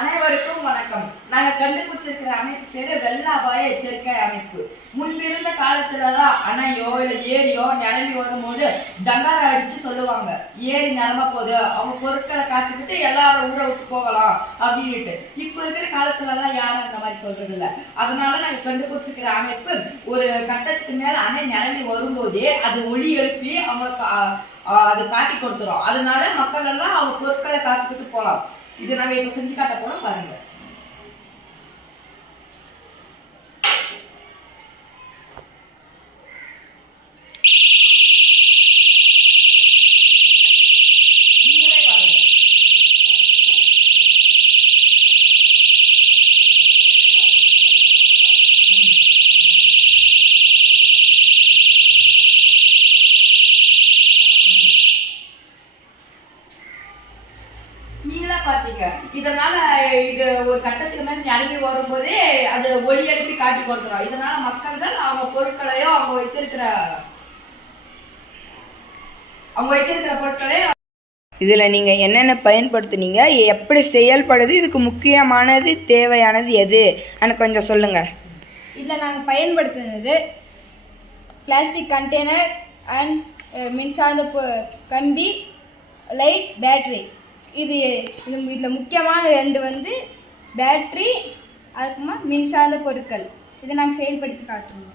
அனைவருக்கும் வணக்கம். நாங்கள் கண்டுபிடிச்சிருக்கிற அமைப்பு பேரு வெள்ள அபாய எச்சரிக்கை அமைப்பு. முன்பிருந்த காலத்துலலாம் அணையோ இல்லை ஏரியோ நிரம்பி வரும்போது தண்டார அடிச்சு சொல்லுவாங்க, ஏரி நிரம்ப போது அவங்க பொருட்களை காத்துக்கிட்டு எல்லாரும் ஊரை விட்டு போகலாம் அப்படின்ட்டு. இப்போ இருக்கிற காலத்துலலாம் யாரும் அந்த மாதிரி சொல்றது இல்லை. அதனால நாங்கள் கண்டுபிடிச்சிருக்கிற அமைப்பு ஒரு கட்டத்துக்கு மேல அணை நிரம்பி வரும்போதே அது ஒளி எழுப்பி அவங்களுக்கு அது காட்டி கொடுத்துரும். அதனால மக்கள் எல்லாம் அவங்க பொருட்களை காத்துக்கிட்டு போகலாம். இது நாங்கள் இப்போ செஞ்சு காட்ட போறோம், பாருங்க. நீங்களே பாருங்க. நீங்களா பார்த்தீங்க. இதனால இது ஒரு கட்டத்துக்கு மேல நிரம்பி வரும்போதே அது ஒளி எழுப்பி காட்டி கொடுத்துரும். இதனால மக்கள்கள் அவங்க பொருட்களையும் அவங்க வைத்திருக்கிற பொருட்களையும் இதில் நீங்கள் என்னென்ன பயன்படுத்துனீங்க, எப்படி செயல்படுது, இதுக்கு முக்கியமானது தேவையானது எது எனக்கு கொஞ்சம் சொல்லுங்கள். இதில் நாங்கள் பயன்படுத்துனது பிளாஸ்டிக் கண்டெய்னர் அண்ட் மின்சார்ந்த கம்பி, லைட், பேட்ரி. இதில் முக்கியமான ரெண்டு வந்து பேட்ரி, அதுக்குமா மின்சார்ந்த பொருட்கள். இதை நாங்கள் செயல்படுத்தி காட்டுறோம்.